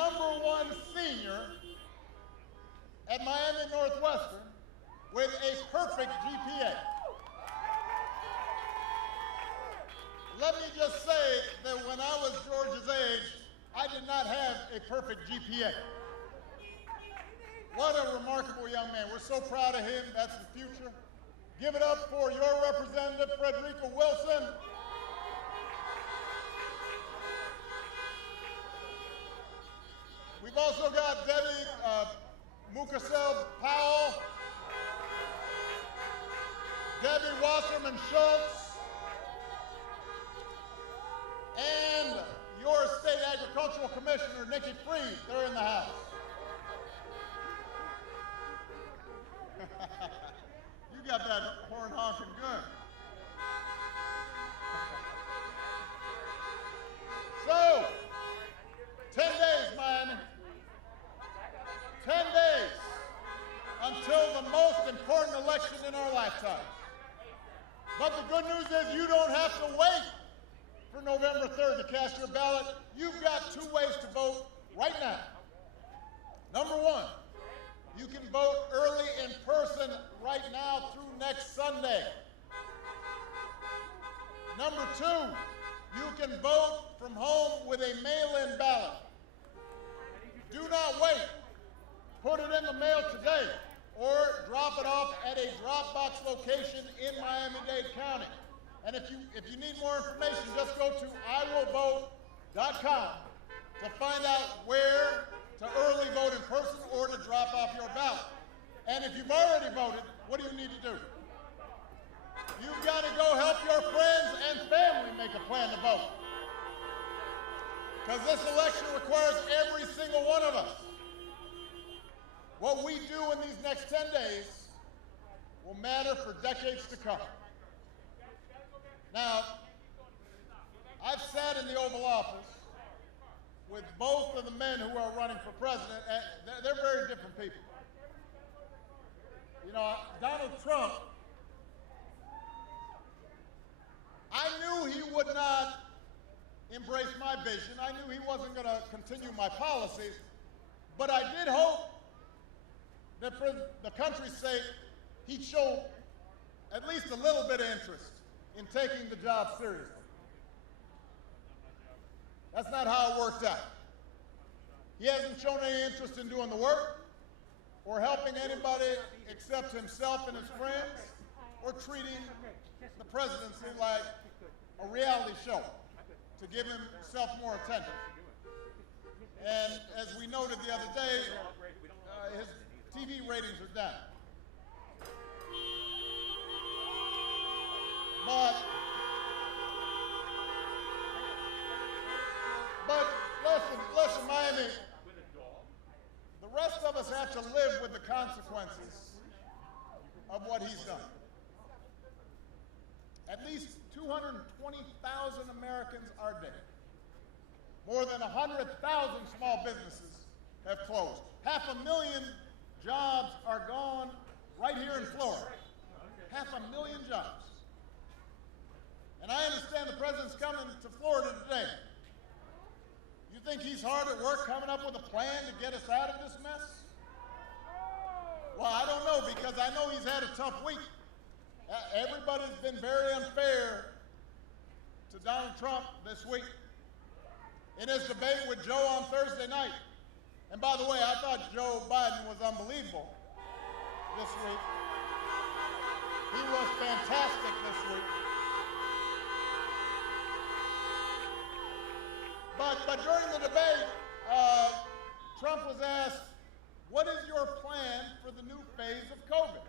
#1 senior at Miami Northwestern with a perfect GPA. Let me just say that when I was George's age, I did not have a perfect GPA. What a remarkable young man. We're so proud of him. That's the future. Give it up for your representative, Frederica Wilson. We've also got Debbie Mukasel-Powell, Debbie Wasserman-Schultz, and your State Agricultural Commissioner, Nikki Freed. They're in the house. You got that horn honking good. So, 10 days, Miami. 10 days until the most important election in our lifetime. But the good news is you don't have to wait for November 3rd to cast your ballot. You've got 2 ways to vote right now. #1, you can vote early in person right now through next Sunday. #2, you can vote from home with a mail-in ballot. Do not wait. Put it in the mail today or drop it off at a drop-box location in Miami-Dade County. And if you need more information, just go to iwillvote.com to find out where to early vote in person or to drop off your ballot. And if you've already voted, what do you need to do? You've got to go help your friends and family make a plan to vote. Because this election requires every single one of us. What we do in these next 10 days will matter for decades to come. Now, I've sat in the Oval Office with both of the men who are running for president, and they're very different people. You know, Donald Trump, I knew he would not embrace my vision. I knew he wasn't going to continue my policies, but I did hope that for the country's sake, he'd show at least a little bit of interest in taking the job seriously. That's not how it worked out. He hasn't shown any interest in doing the work or helping anybody except himself and his friends or treating the presidency like a reality show to give himself more attention. And as we noted the other day, his TV ratings are down. But listen, Miami, the rest of us have to live with the consequences of what he's done. At least 220,000 Americans are dead. More than 100,000 small businesses have closed. 500,000 jobs are gone right here in Florida. 500,000 jobs. And I understand the president's coming to Florida today. You think he's hard at work coming up with a plan to get us out of this mess? Well, I don't know, because I know he's had a tough week. Everybody's been very unfair to Donald Trump this week. In his debate with Joe on Thursday night, and by the way, I thought Joe Biden was unbelievable this week. He was fantastic this week. But during the debate, Trump was asked, what is your plan for the new phase of COVID?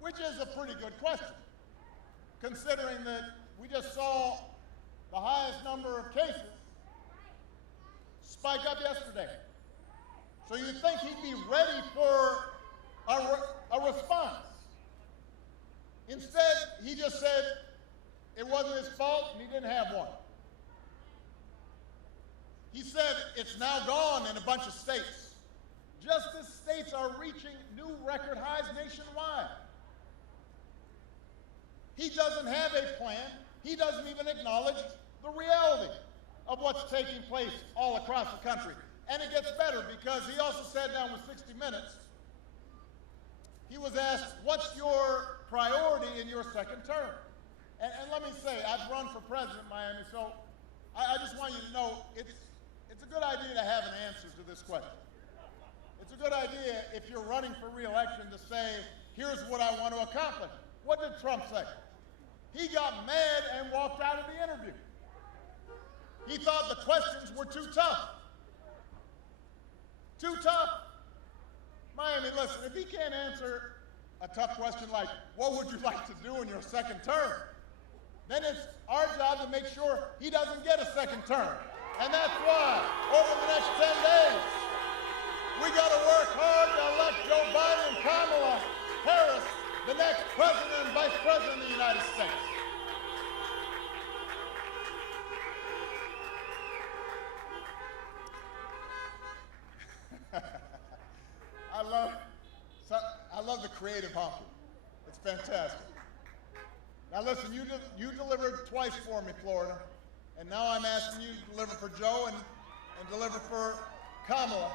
Which is a pretty good question, considering that we just saw the highest number of cases spike up yesterday. So you'd think he'd be ready for a response. Instead, he just said it wasn't his fault and he didn't have one. He said it's now gone in a bunch of states, just as states are reaching new record highs nationwide. He doesn't have a plan. He doesn't even acknowledge the reality of what's taking place all across the country. And it gets better because he also sat down with 60 Minutes. He was asked, what's your priority in your second term? And let me say, I've run for president in Miami, so I just want you to know it's a good idea to have an answer to this question. It's a good idea if you're running for re-election to say, here's what I want to accomplish. What did Trump say? He got mad and walked out of the interview. He thought the questions were too tough. Too tough. Miami, listen, if he can't answer a tough question like, what would you like to do in your second term? Then it's our job to make sure he doesn't get a second term. And that's why, over the next 10 days, we got to work hard to elect Joe Biden and Kamala Harris, the next president and vice president of the United States. I love the creative honking. It's fantastic. Now listen, you delivered twice for me, Florida, and now I'm asking you to deliver for Joe and deliver for Kamala.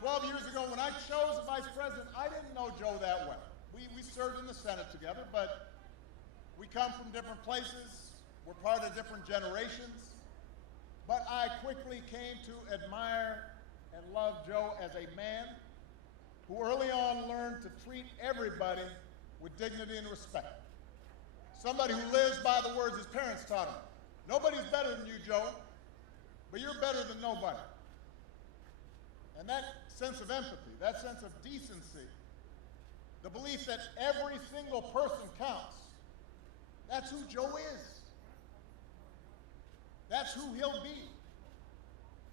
12 years ago, when I chose a vice president, I didn't know Joe that well. We served in the Senate together, but we come from different places. We're part of different generations. But I quickly came to admire and love Joe as a man who early on learned to treat everybody with dignity and respect. Somebody who lives by the words his parents taught him. Nobody's better than you, Joe, but you're better than nobody. And that sense of empathy, that sense of decency, the belief that every single person counts, that's who Joe is. That's who he'll be.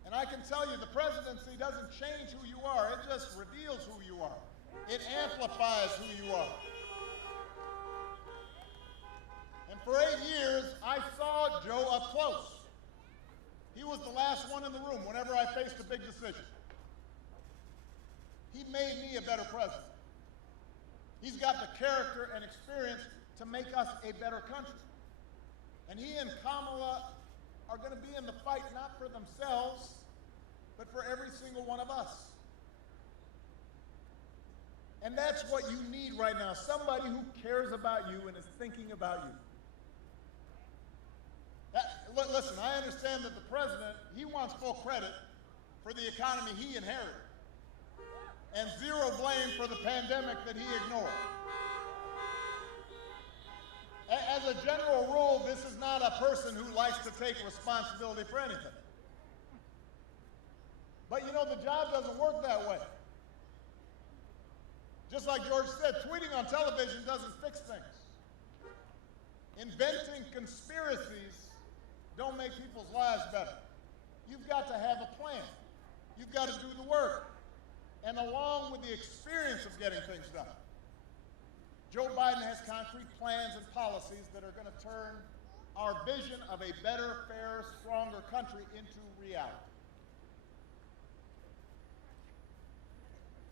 And I can tell you, the presidency doesn't change who you are, it just reveals who you are. It amplifies who you are. And for 8 years, I saw Joe up close. He was the last one in the room whenever I faced a big decision. He made me a better president. He's got the character and experience to make us a better country. And he and Kamala are going to be in the fight not for themselves, but for every single one of us. And that's what you need right now, somebody who cares about you and is thinking about you. Listen, I understand that the president, he wants full credit for the economy he inherited and zero blame for the pandemic that he ignored. As a general rule, this is not a person who likes to take responsibility for anything. But you know, the job doesn't work that way. Just like George said, tweeting on television doesn't fix things. Inventing conspiracies don't make people's lives better. You've got to have a plan. You've got to do the work. And along with the experience of getting things done, Joe Biden has concrete plans and policies that are going to turn our vision of a better, fairer, stronger country into reality.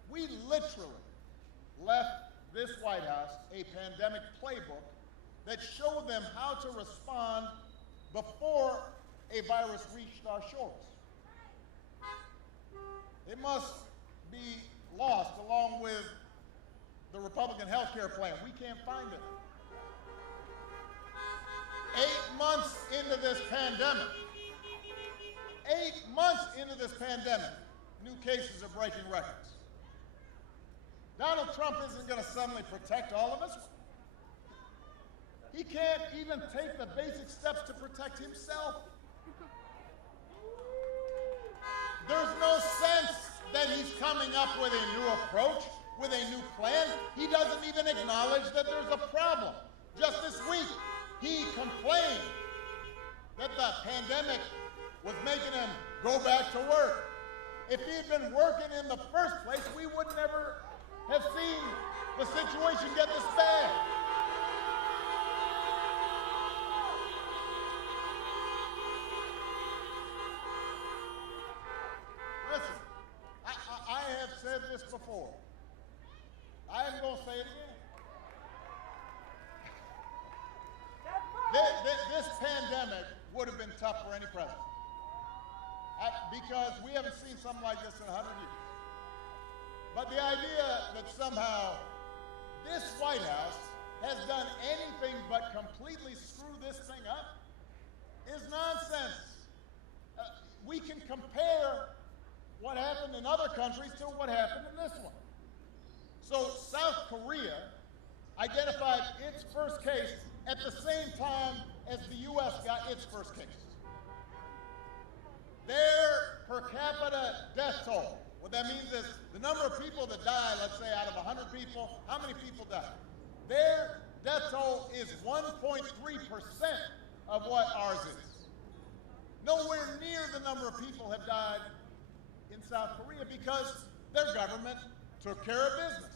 We literally left this White House a pandemic playbook that showed them how to respond before a virus reached our shores. It must be lost along with the Republican health care plan. We can't find it. 8 months into this pandemic, 8 months into this pandemic, new cases are breaking records. Donald Trump isn't going to suddenly protect all of us. He can't even take the basic steps to protect himself. There's no sense that he's coming up with a new approach, with a new plan. He doesn't even acknowledge that there's a problem. Just this week, he complained that the pandemic was making him go back to work. If he had been working in the first place, we would never have seen the situation get this bad. Listen, I have said this before. I am going to say it again. This pandemic would have been tough for any president because we haven't seen something like this in 100 years. But the idea that somehow this White House has done anything but completely screw this thing up is nonsense. We can compare what happened in other countries to what happened in this one. So South Korea identified its first case at the same time as the U.S. got its first case. Their per capita death toll, what that means is the number of people that die, let's say out of 100 people, how many people die? Their death toll is 1.3% of what ours is. Nowhere near the number of people have died in South Korea because their government took care of business.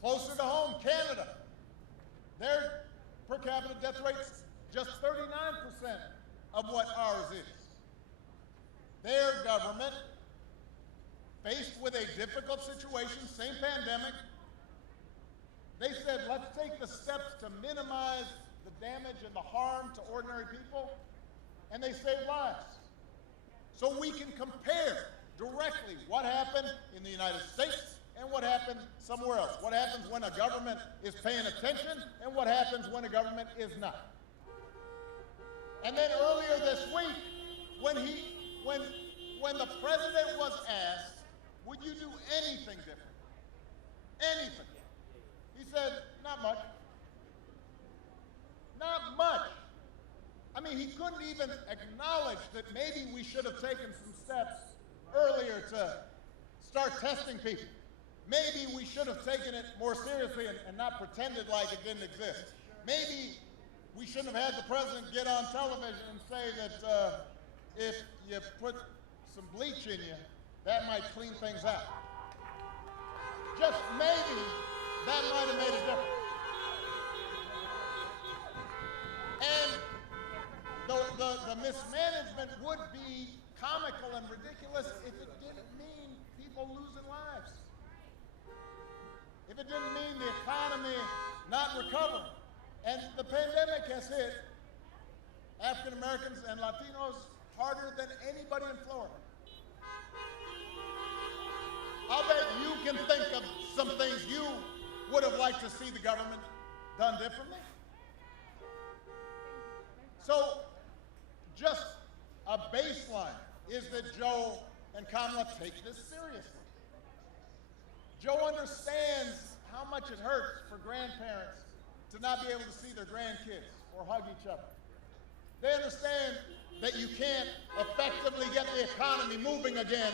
Closer to home, Canada, their per capita death rate's just 39% of what ours is. Their government, faced with a difficult situation, same pandemic, they said, let's take the steps to minimize the damage and the harm to ordinary people, and they saved lives. So we can compare directly what happened in the United States and what happened somewhere else. What happens when a government is paying attention and what happens when a government is not. And then earlier this week, when the president was asked, would you do anything different? Anything. He said, not much. Not much. I mean, he couldn't even acknowledge that maybe we should have taken some steps earlier to start testing people. Maybe we should have taken it more seriously and not pretended like it didn't exist. Maybe we shouldn't have had the president get on television and say that if you put some bleach in you, that might clean things out. Just maybe that might have made a difference. And the mismanagement would be comical and ridiculous if it didn't mean people losing lives. If it didn't mean the economy not recovering. And the pandemic has hit African Americans and Latinos harder than anybody in Florida. I'll bet you can think of some things you would have liked to see the government done differently. So just a baseline is that Joe and Kamala take this seriously. Joe understands how much it hurts for grandparents to not be able to see their grandkids or hug each other. They understand that you can't effectively get the economy moving again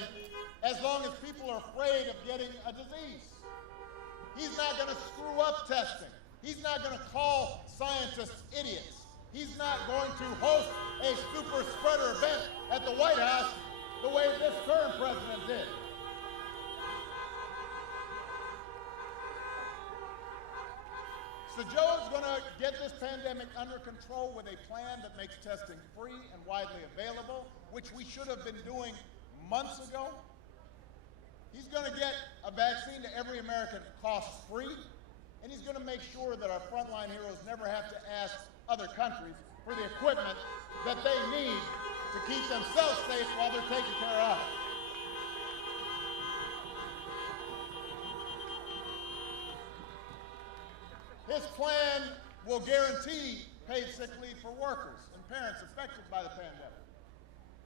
as long as people are afraid of getting a disease. He's not going to screw up testing. He's not going to call scientists idiots. He's not going to host a super spreader event at the White House the way this current president did. So Joe's going to get this pandemic under control with a plan that makes testing free and widely available, which we should have been doing months ago. He's going to get a vaccine to every American cost-free, and he's going to make sure that our frontline heroes never have to ask other countries for the equipment that they need to keep themselves safe while they're taking care of us. His plan will guarantee paid sick leave for workers and parents affected by the pandemic.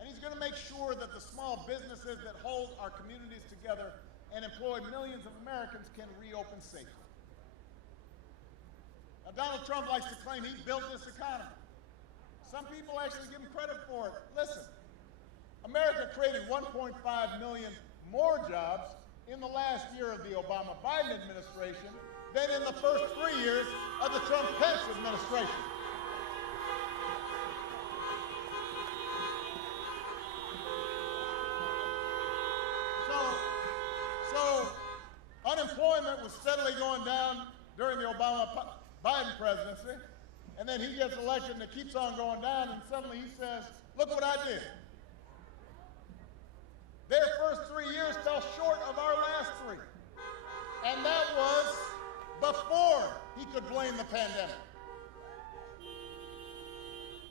And he's going to make sure that the small businesses that hold our communities together and employ millions of Americans can reopen safely. Now, Donald Trump likes to claim he built this economy. Some people actually give him credit for it. Listen, America created 1.5 million more jobs in the last year of the Obama-Biden administration than in the first 3 years of the Trump-Pence administration. So unemployment was steadily going down during the Obama-Biden presidency, and then he gets elected and it keeps on going down, and suddenly he says, look what I did. Their first 3 years fell short of our last 3. And that was before he could blame the pandemic.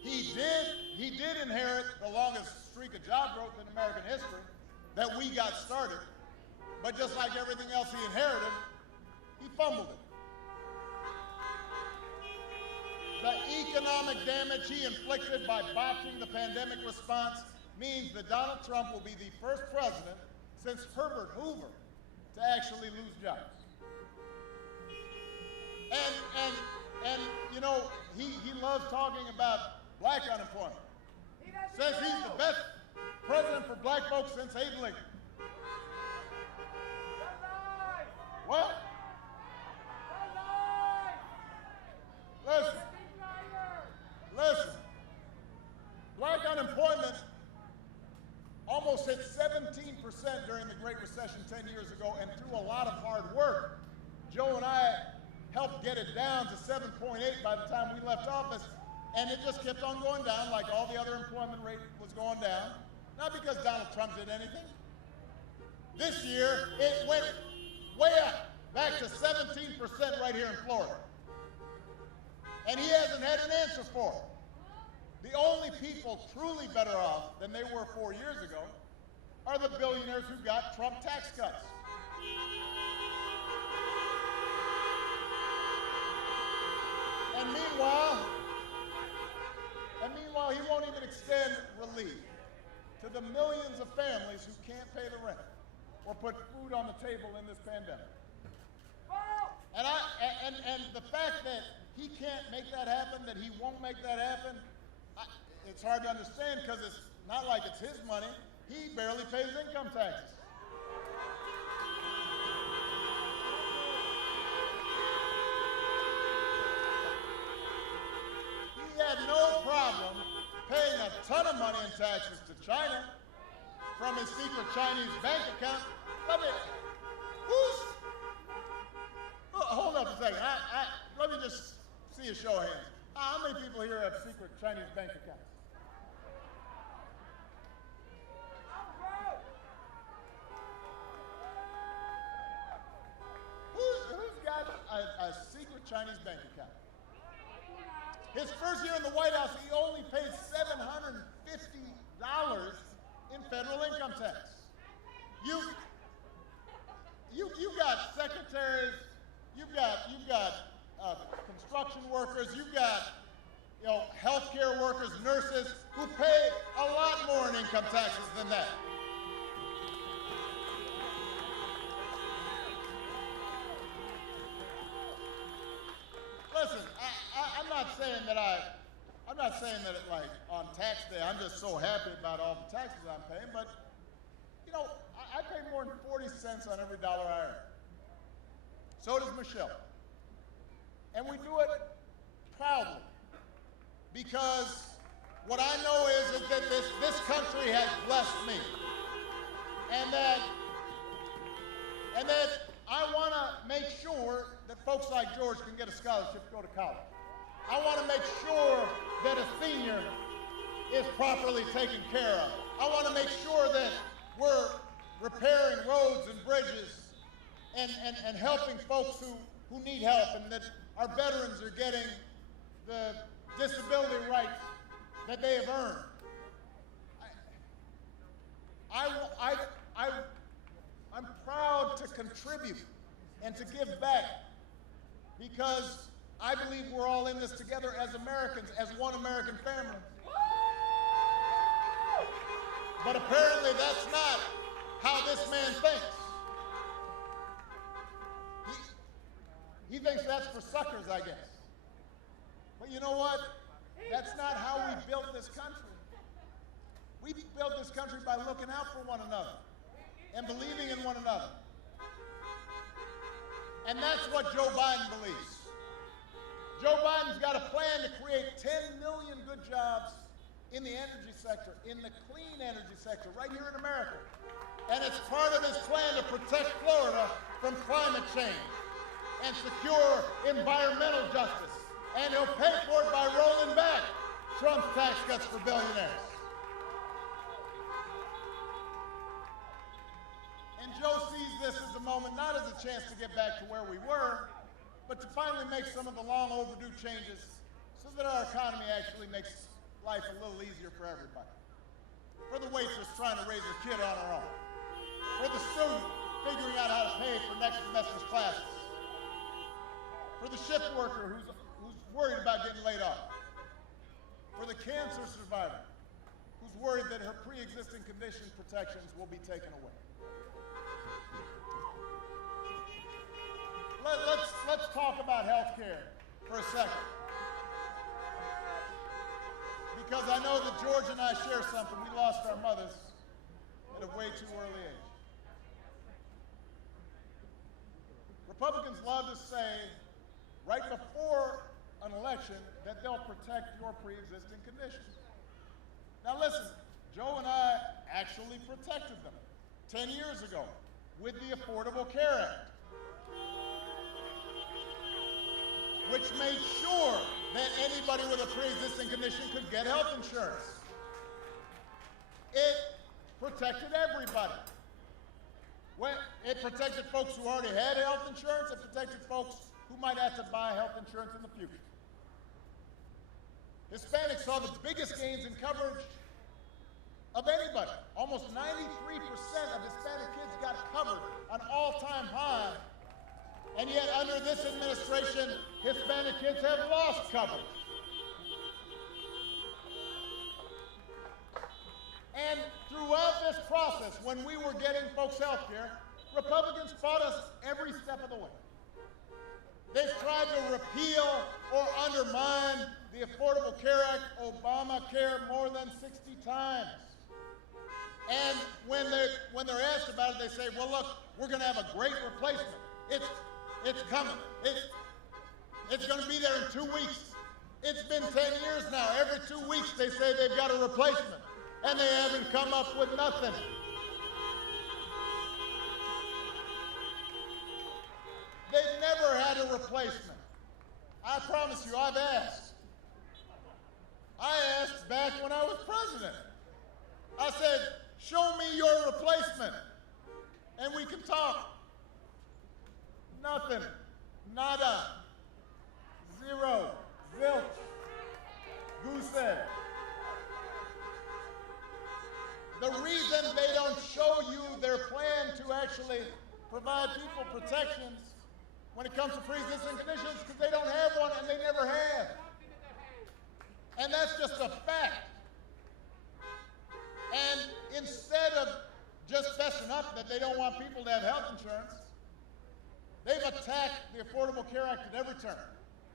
He did inherit the longest streak of job growth in American history that we got started. But just like everything else he inherited, he fumbled it. The economic damage he inflicted by botching the pandemic response means that Donald Trump will be the first president since Herbert Hoover to actually lose jobs. And you know, he loves talking about black unemployment. Says he's the best president for black folks since Abe Lincoln. What? Listen. Black unemployment almost hit 17% during the Great Recession 10 years ago, and through a lot of hard work, Joe and I helped get it down to 7.8 by the time we left office, and it just kept on going down like all the other employment rate was going down. Not because Donald Trump did anything. This year, it went way up, back to 17% right here in Florida. And he hasn't had an answer for it. The only people truly better off than they were 4 years ago are the billionaires who got Trump tax cuts. And meanwhile, he won't even extend relief to the millions of families who can't pay the rent or put food on the table in this pandemic. And the fact that he can't make that happen, that he won't make that happen, it's hard to understand because it's not like it's his money. He barely pays income taxes. He had no problem paying a ton of money in taxes to China from his secret Chinese bank account. Hold up a second. Let me just see a show of hands. How many people here have secret Chinese bank accounts? Who's got a secret Chinese bank account? His first year in the White House, he only paid $750 in federal income tax. You got secretaries, you've got construction workers, you've got healthcare workers, nurses who pay a lot more in income taxes than that. Listen, I'm not saying that like on tax day I'm just so happy about all the taxes I'm paying, but I pay more than 40 cents on every dollar I earn. So does Michelle. And we do it proudly because what I know is that this country has blessed me, and that I want to make sure that folks like George can get a scholarship to go to college. I want to make sure that a senior is properly taken care of. I want to make sure that we're repairing roads and bridges and helping folks who need help, and that our veterans are getting the disability rights that they have earned. I'm proud to contribute and to give back because I believe we're all in this together as Americans, as one American family. But apparently that's not how this man thinks. He thinks that's for suckers, I guess. But you know what? That's not how we built this country. We built this country by looking out for one another and believing in one another. And that's what Joe Biden believes. Joe Biden's got a plan to create 10 million good jobs in the energy sector, in the clean energy sector, right here in America. And it's part of his plan to protect Florida from climate change and secure environmental justice. And he'll pay for it by rolling back Trump's tax cuts for billionaires. And Joe sees this as a moment, not as a chance to get back to where we were, but to finally make some of the long overdue changes so that our economy actually makes life a little easier for everybody. For the waitress trying to raise her kid on her own. For the student figuring out how to pay for next semester's classes. For the shift worker who's worried about getting laid off. For the cancer survivor who's worried that her pre-existing condition protections will be taken away. Let's talk about health care for a second. Because I know that George and I share something. We lost our mothers at a way too early age. Republicans love to say, right before an election, that they'll protect your pre-existing conditions. Now listen, Joe and I actually protected them 10 years ago with the Affordable Care Act, which made sure that anybody with a pre-existing condition could get health insurance. It protected everybody. It protected folks who already had health insurance. It protected folks who might have to buy health insurance in the future. Hispanics saw the biggest gains in coverage of anybody. Almost 93% of Hispanic kids got covered, an all-time high. And yet, under this administration, Hispanic kids have lost coverage. And throughout this process, when we were getting folks health care, Republicans fought us every step of the way. They've tried to repeal or undermine the Affordable Care Act, Obamacare, more than 60 times. And when they're asked about it, they say, well, look, we're going to have a great replacement. It's coming. It's going to be there in 2 weeks. It's been 10 years now. Every 2 weeks they say they've got a replacement, and they haven't come up with nothing. They've never had a replacement. I promise you, I've asked. I asked back when I was president. I said, show me your replacement, and we can talk. Nothing. Nada. Zero. Zilch. Goose egg. The reason they don't show you their plan to actually provide people protections when it comes to pre-existing conditions is because they don't have one and they never have. And that's just a fact. And instead of just fessing up that they don't want people to have health insurance, they've attacked the Affordable Care Act at every turn.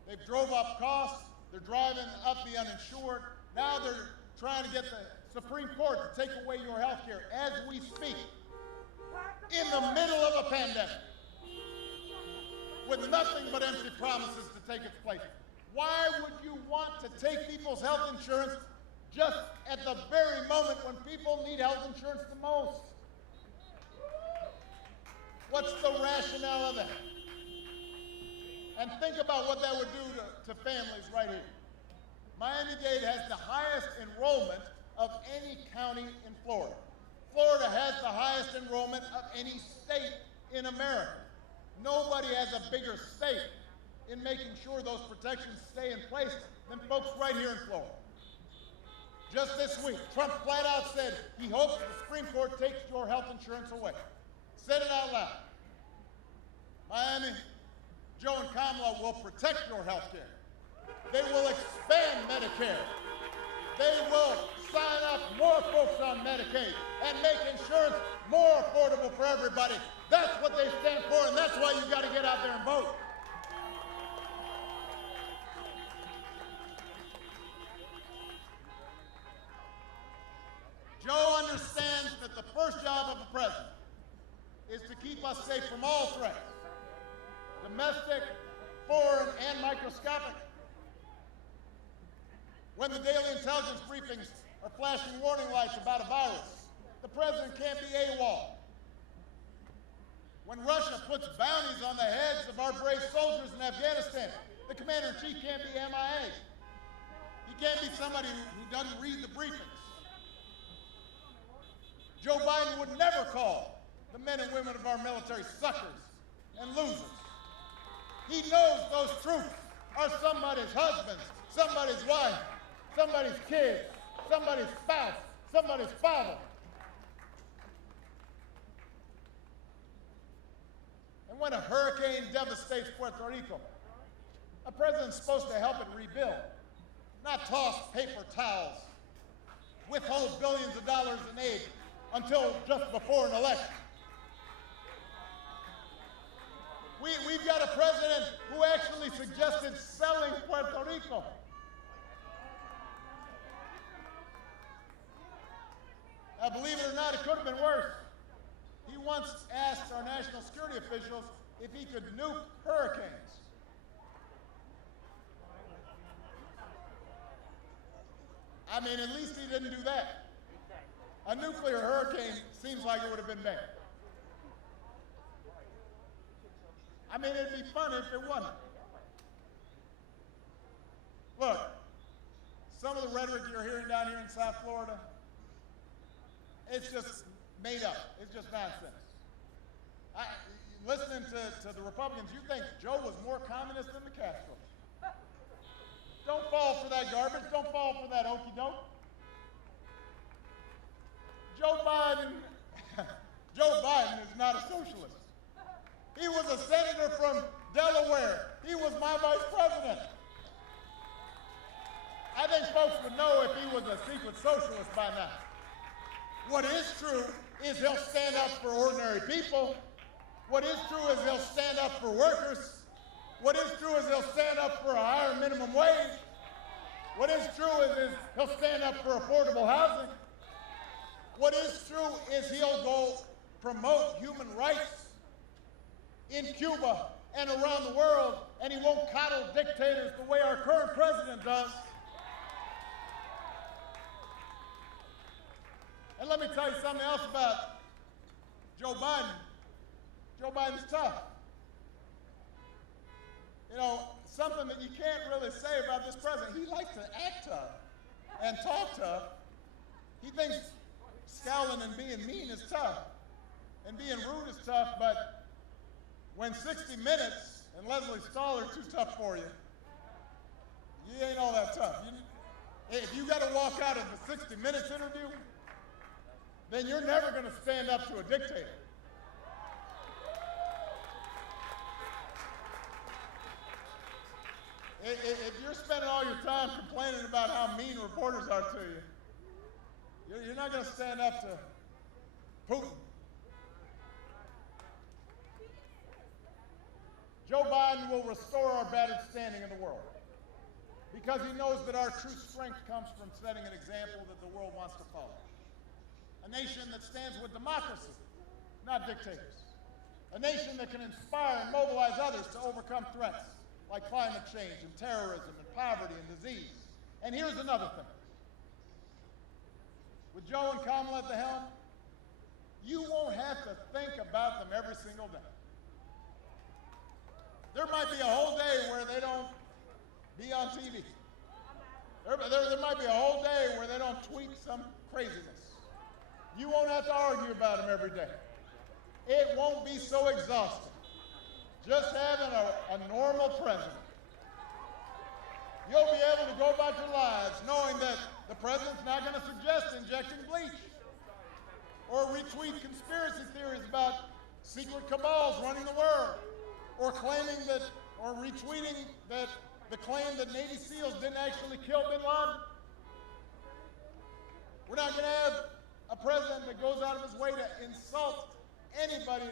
They've drove up costs. They're driving up the uninsured. Now they're trying to get the Supreme Court to take away your health care as we speak, in the middle of a pandemic, with nothing but empty promises to take its place. Why would you want to take people's health insurance just at the very moment when people need health insurance the most? What's the rationale of that? And think about what that would do to families right here. Miami-Dade has the highest enrollment of any county in Florida. Florida has the highest enrollment of any state in America. Nobody has a bigger stake in making sure those protections stay in place than folks right here in Florida. Just this week, Trump flat out said he hopes the Supreme Court takes your health insurance away. Said it out loud. Miami, Joe and Kamala will protect your health care. They will expand Medicare. They will sign up more folks on Medicaid and make insurance more affordable for everybody. That's what they stand for, and that's why you got to get out there and vote. Joe understands that the first job of a president is to keep us safe from all threats, domestic, foreign, and microscopic. When the daily intelligence briefings are flashing warning lights about a virus, the president can't be AWOL. When Russia puts bounties on the heads of our brave soldiers in Afghanistan, the commander-in-chief can't be MIA. He can't be somebody who doesn't read the briefings. Joe Biden would never call the men and women of our military suckers and losers. He knows those troops are somebody's husbands, somebody's wife, somebody's kid, somebody's spouse, somebody's father. And when a hurricane devastates Puerto Rico, a president's supposed to help it rebuild, not toss paper towels, withhold billions of dollars in aid until just before an election. We've got a president who actually suggested selling Puerto Rico. Now, believe it or not, it could have been worse. He once asked our national security officials if he could nuke hurricanes. I mean, at least he didn't do that. A nuclear hurricane seems like it would have been bad. I mean, it'd be fun if it wasn't. Look, some of the rhetoric you're hearing down here in South Florida, it's just made up. It's just nonsense. Listening to the Republicans, you think Joe was more communist than the Castros. Don't fall for that garbage. Don't fall for that okey doke. Joe Biden is not a socialist. He was a senator from Delaware. He was my vice president. I think folks would know if he was a secret socialist by now. What is true is he'll stand up for ordinary people. What is true is he'll stand up for workers. What is true is he'll stand up for a higher minimum wage. What is true is he'll stand up for affordable housing. What is true is he'll go promote human rights in Cuba and around the world, and he won't coddle dictators the way our current president does. And let me tell you something else about Joe Biden. Joe Biden's tough. You know, something that you can't really say about this president, he likes to act tough and talk tough. He thinks scowling and being mean is tough, and being rude is tough, but when 60 Minutes and Leslie Stahl are too tough for you, you ain't all that tough. If you got to walk out of the 60 Minutes interview, then you're never going to stand up to a dictator. If you're spending all your time complaining about how mean reporters are to you, you're not going to stand up to Putin. Joe Biden will restore our battered standing in the world because he knows that our true strength comes from setting an example that the world wants to follow. A nation that stands with democracy, not dictators. A nation that can inspire and mobilize others to overcome threats like climate change and terrorism and poverty and disease. And here's another thing. With Joe and Kamala at the helm, you won't have to think about them every single day. There might be a whole day where they don't be on TV. There might be a whole day where they don't tweet some craziness. You won't have to argue about them every day. It won't be so exhausting. Just having a normal president. You'll be able to go about your lives knowing that the president's not going to suggest injecting bleach or retweet conspiracy theories about secret cabals running the world or claiming that, or retweeting that the claim that Navy SEALs didn't actually kill bin Laden. We're not going to have a president that goes out of his way to insult anybody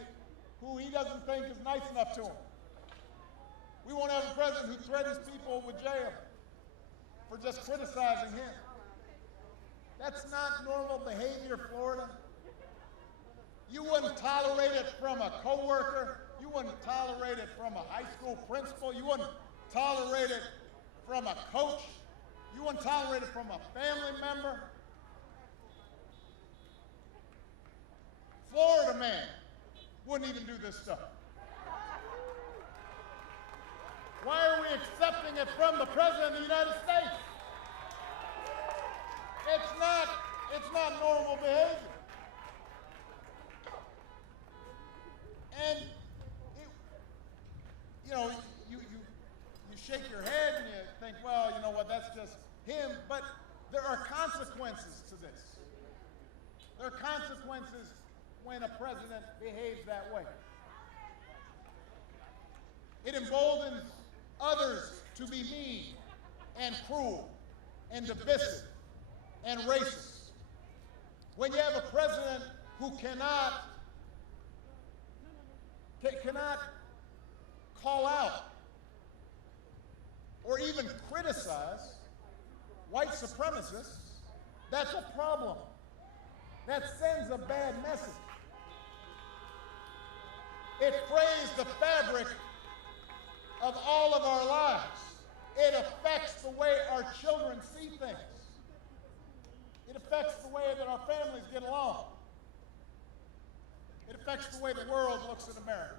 who he doesn't think is nice enough to him. We won't have a president who threatens people with jail for just criticizing him. That's not normal behavior, Florida. You wouldn't tolerate it from a coworker. You wouldn't tolerate it from a high school principal. You wouldn't tolerate it from a coach. You wouldn't tolerate it from a family member. Florida man wouldn't even do this stuff. Why are we accepting it from the President of the United States? It's not normal behavior. And you shake your head and you think, well, you know what, that's him, but there are consequences to this. There are consequences when a president behaves that way. It emboldens others to be mean and cruel and divisive and racist. When you have a president who cannot call out or even criticize white supremacists, that's a problem. That sends a bad message. It frays the fabric of all of our lives. It affects the way our children see things. It affects the way that our families get along. It affects the way the world looks at America.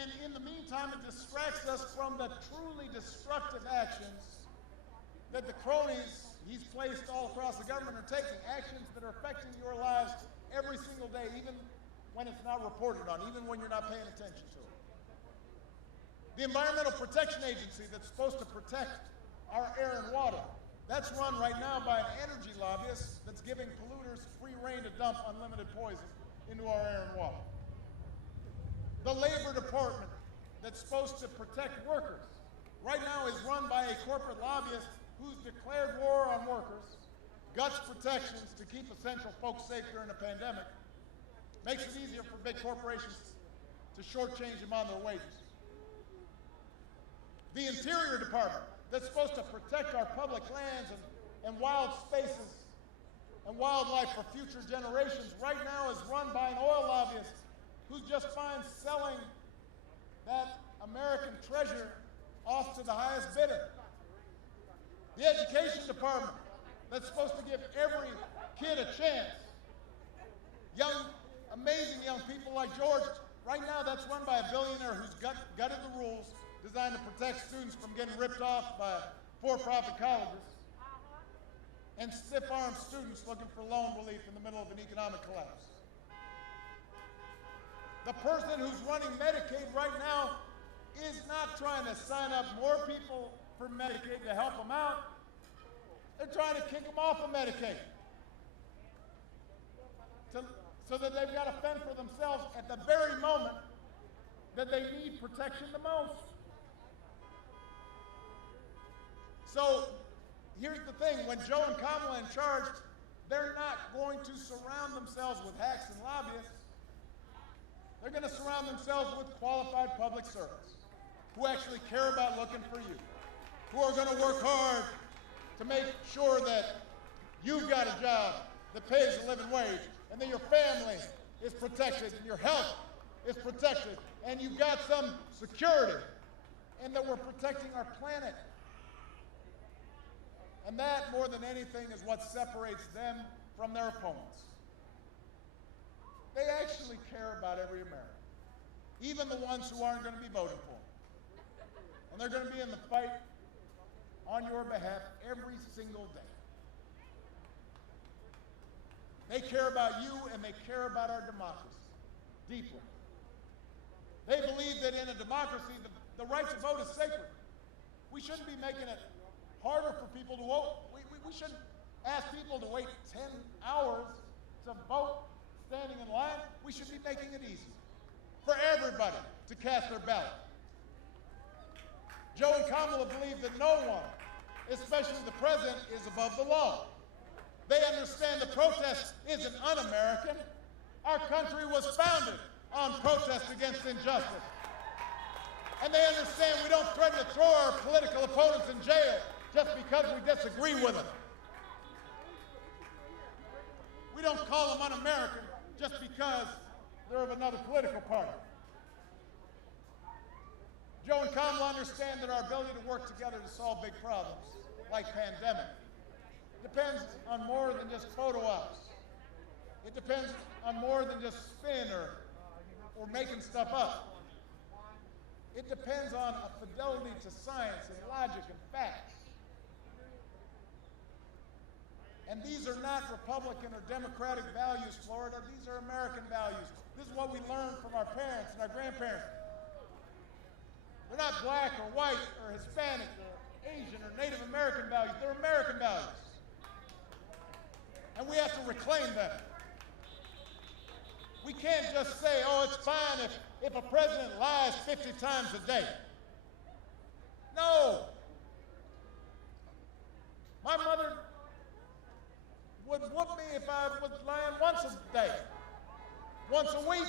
And in the meantime, it distracts us from the truly destructive actions that the cronies he's placed all across the government are taking, actions that are affecting your lives every single day, even when it's not reported on, even when you're not paying attention to it. The Environmental Protection Agency that's supposed to protect our air and water, that's run right now by an energy lobbyist that's giving polluters free rein to dump unlimited poison into our air and water. The Labor Department that's supposed to protect workers right now is run by a corporate lobbyist who's declared war on workers, guts protections to keep essential folks safe during a pandemic, makes it easier for big corporations to shortchange them on their wages. The Interior Department that's supposed to protect our public lands and wild spaces and wildlife for future generations right now is run by an oil lobbyist who's just fine selling that American treasure off to the highest bidder. The Education Department that's supposed to give every kid a chance. Amazing young people like George, right now that's run by a billionaire who's gutted the rules designed to protect students from getting ripped off by for-profit colleges and stiff-armed students looking for loan relief in the middle of an economic collapse. The person who's running Medicaid right now is not trying to sign up more people for Medicaid to help them out. They're trying to kick them off of Medicaid so that they've got to fend for themselves at the very moment that they need protection the most. So here's the thing, when Joe and Kamala are in charge, they're not going to surround themselves with hacks and lobbyists. They're going to surround themselves with qualified public servants who actually care about looking for you, who are going to work hard to make sure that you've got a job that pays a living wage, and that your family is protected, and your health is protected, and you've got some security, and that we're protecting our planet. And that, more than anything, is what separates them from their opponents. They actually care about every American, even the ones who aren't going to be voting for them. And they're going to be in the fight on your behalf every single day. They care about you, and they care about our democracy deeply. They believe that in a democracy, the right to vote is sacred. We shouldn't be making it harder for people to vote. We shouldn't ask people to wait 10 hours to vote standing in line. We should be making it easy for everybody to cast their ballot. Joe and Kamala believe that no one, especially the president, is above the law. They understand the protest isn't un-American. Our country was founded on protest against injustice. And they understand we don't threaten to throw our political opponents in jail just because we disagree with them. We don't call them un-American just because they're of another political party. Joe and Kamala understand that our ability to work together to solve big problems, like pandemic, depends on more than just photo ops. It depends on more than just spin or making stuff up. It depends on a fidelity to science and logic and facts. And these are not Republican or Democratic values, Florida. These are American values. This is what we learned from our parents and our grandparents. They're not black or white or Hispanic or Asian or Native American values. They're American values. And we have to reclaim them. We can't just say, oh, it's fine if a president lies 50 times a day. No. My mother would whoop me if I was lying once a day, once a week.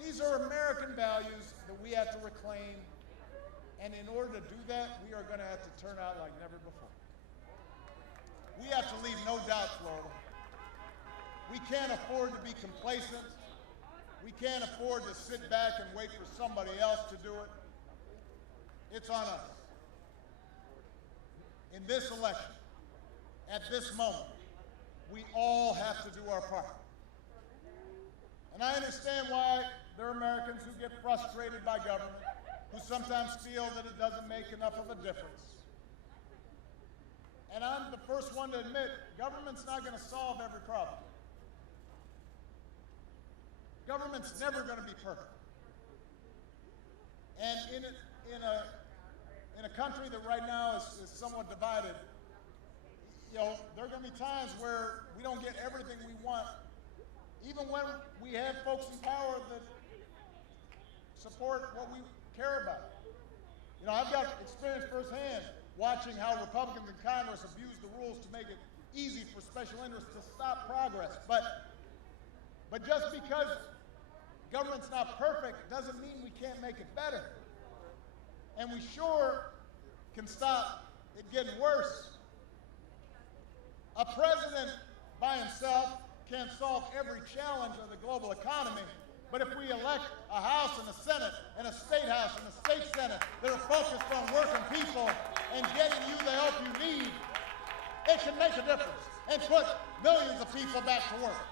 These are American values that we have to reclaim, and in order to do that, we are going to have to turn out like never before. We have to leave no doubt, Florida. We can't afford to be complacent. We can't afford to sit back and wait for somebody else to do it. It's on us. In this election, at this moment, we all have to do our part. And I understand why there are Americans who get frustrated by government, who sometimes feel that it doesn't make enough of a difference. And I'm the first one to admit, government's not going to solve every problem. Government's never going to be perfect. And in a country that right now is somewhat divided, you know, there are going to be times where we don't get everything we want, even when we have folks in power that support what we care about. You know, I've got experience firsthand watching how Republicans in Congress abuse the rules to make it easy for special interests to stop progress. But just because government's not perfect doesn't mean we can't make it better. And we sure can stop it getting worse. A president by himself can't solve every challenge of the global economy, but if we elect a House and a Senate and a State House and a State Senate that are focused on working people and getting you the help you need, it can make a difference and put millions of people back to work.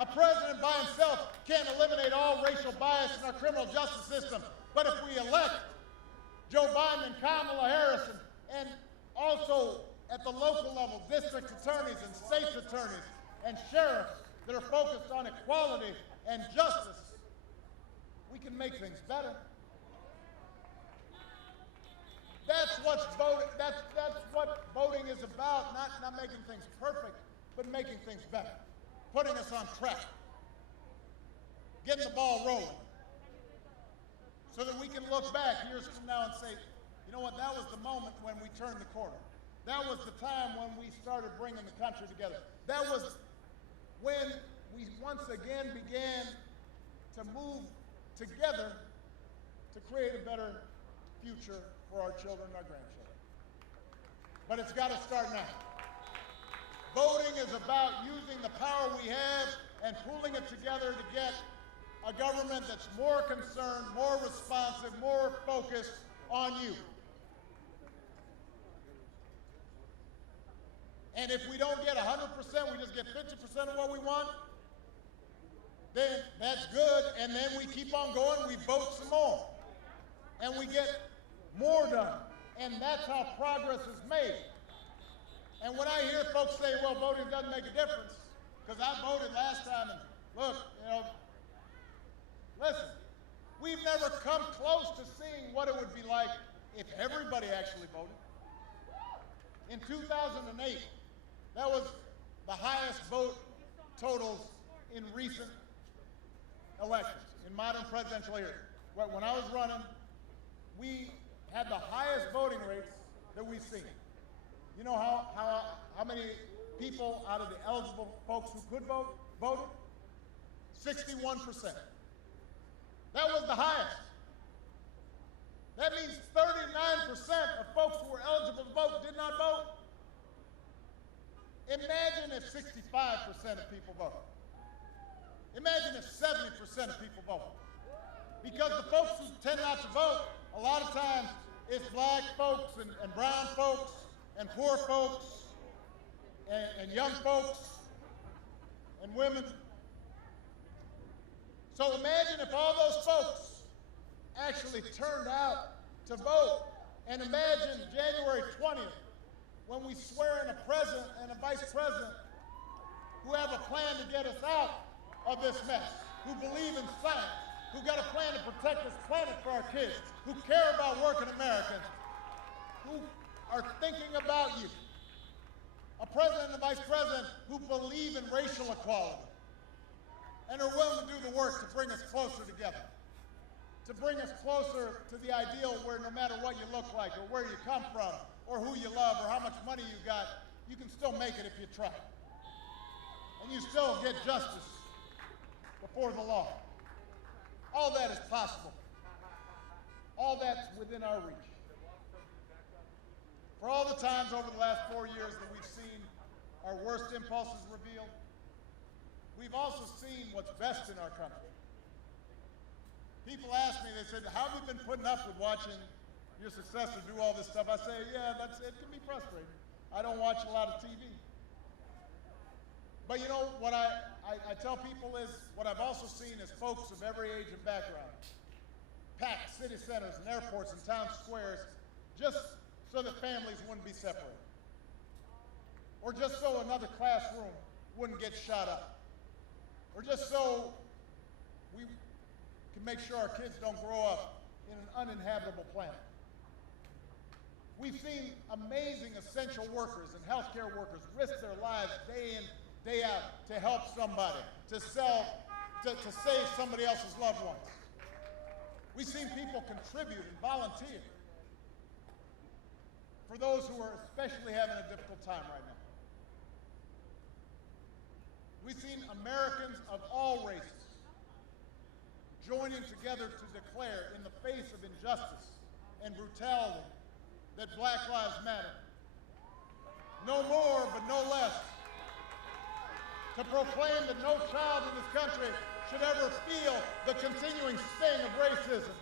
A president by himself can't eliminate all racial bias in our criminal justice system, but if we elect Joe Biden and Kamala Harris and also at the local level, district attorneys and state attorneys and sheriffs that are focused on equality and justice, we can make things better. That's what voting is about, not making things perfect, but making things better, putting us on track, getting the ball rolling, so that we can look back years from now and say, you know what, that was the moment when we turned the corner. That was the time when we started bringing the country together. That was when we once again began to move together to create a better future for our children and our grandchildren. But it's got to start now. Voting is about using the power we have and pooling it together to get a government that's more concerned, more responsive, more focused on you. And if we don't get 100%, we just get 50% of what we want, then that's good, and then we keep on going, we vote some more. And we get more done. And that's how progress is made. And when I hear folks say, well, voting doesn't make a difference, because I voted last time, and look, you know, listen, we've never come close to seeing what it would be like if everybody actually voted. In 2008, that was the highest vote totals in recent elections, in modern presidential era. When I was running, we had the highest voting rates that we've seen. You know how many people out of the eligible folks who could vote voted? 61%. That was the highest. That means 39% of folks who were eligible to vote did not vote. Imagine if 65% of people voted. Imagine if 70% of people voted. Because the folks who tend not to vote, a lot of times it's black folks and brown folks and poor folks and young folks and women. So imagine if all those folks actually turned out to vote. And imagine January 20th, when we swear in a president and a vice president who have a plan to get us out of this mess, who believe in science, who got a plan to protect this planet for our kids, who care about working Americans, who are thinking about you. A president and a vice president who believe in racial equality and are willing to do the work to bring us closer together, to bring us closer to the ideal where no matter what you look like or where you come from or who you love or how much money you got, you can still make it if you try. And you still get justice before the law. All that is possible. All that's within our reach. For all the times over the last 4 years that we've seen our worst impulses revealed, we've also seen what's best in our country. People ask me, they said, how have you been putting up with watching your successor do all this stuff? I say, yeah, it can be frustrating. I don't watch a lot of TV. But you know, what I tell people is, what I've also seen is folks of every age and background, packed city centers and airports and town squares, just so that families wouldn't be separated. Or just so another classroom wouldn't get shot up. Or just so we can make sure our kids don't grow up in an uninhabitable planet. We've seen amazing essential workers and healthcare workers risk their lives day in, day out to help somebody, to save somebody else's loved ones. We've seen people contribute and volunteer for those who are especially having a difficult time right now. We've seen Americans of all races joining together to declare in the face of injustice and brutality that Black Lives Matter. No more, but no less. To proclaim that no child in this country should ever feel the continuing sting of racism.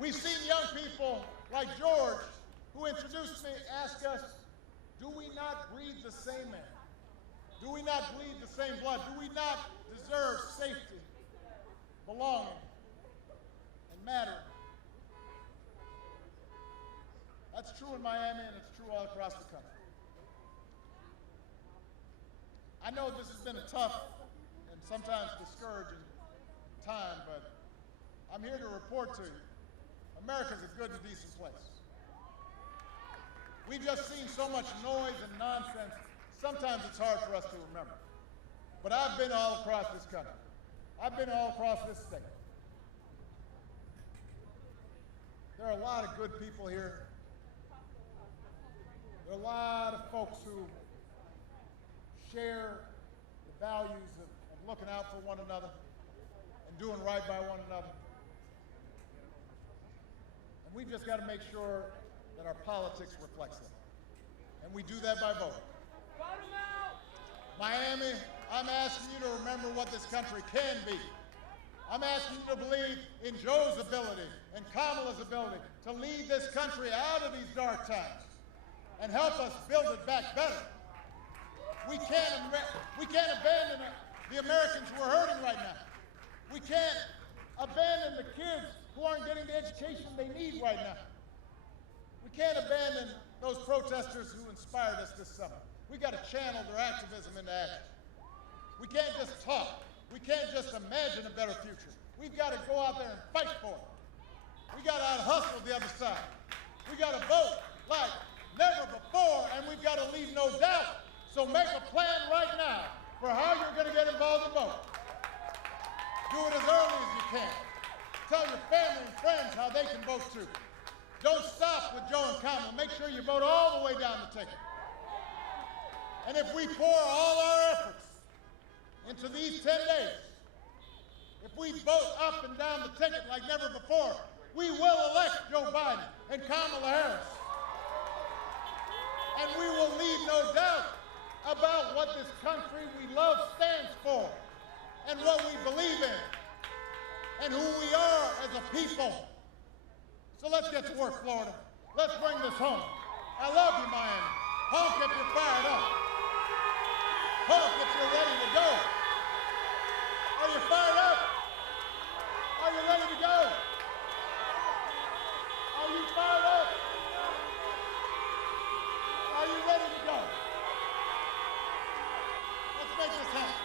We've seen young people like George, who introduced me, ask us, do we not breathe the same air? Do we not bleed the same blood? Do we not deserve safety, belonging, and mattering? That's true in Miami, and it's true all across the country. I know this has been a tough and sometimes discouraging time, but I'm here to report to you, America's a good and decent place. We've just seen so much noise and nonsense, sometimes it's hard for us to remember. But I've been all across this country. I've been all across this state. There are a lot of good people here. There are a lot of folks who share the values of looking out for one another and doing right by one another. And we've just got to make sure that our politics reflects that. And we do that by voting. Miami, I'm asking you to remember what this country can be. I'm asking you to believe in Joe's ability and Kamala's ability to lead this country out of these dark times and help us build it back better. We can't abandon the Americans who are hurting right now. We can't abandon the kids who aren't getting the education they need right now. We can't abandon those protesters who inspired us this summer. We've got to channel their activism into action. We can't just talk. We can't just imagine a better future. We've got to go out there and fight for it. We got to out-hustle the other side. We got to vote like never before, and we've got to leave no doubt. So make a plan right now for how you're going to get involved in voting. Do it as early as you can. Tell your family and friends how they can vote too. Don't stop with Joe and Kamala. Make sure you vote all the way down the ticket. And if we pour all our efforts into these 10 days, if we vote up and down the ticket like never before, we will elect Joe Biden and Kamala Harris. And we will leave no doubt about what this country we love stands for and what we believe in and who we are as a people. So let's get to work, Florida. Let's bring this home. I love you, Miami. Honk if you're fired up. Honk if you're ready to go. Are you fired up? Are you ready to go? Are you fired up? Are you ready to go? Let's make this happen.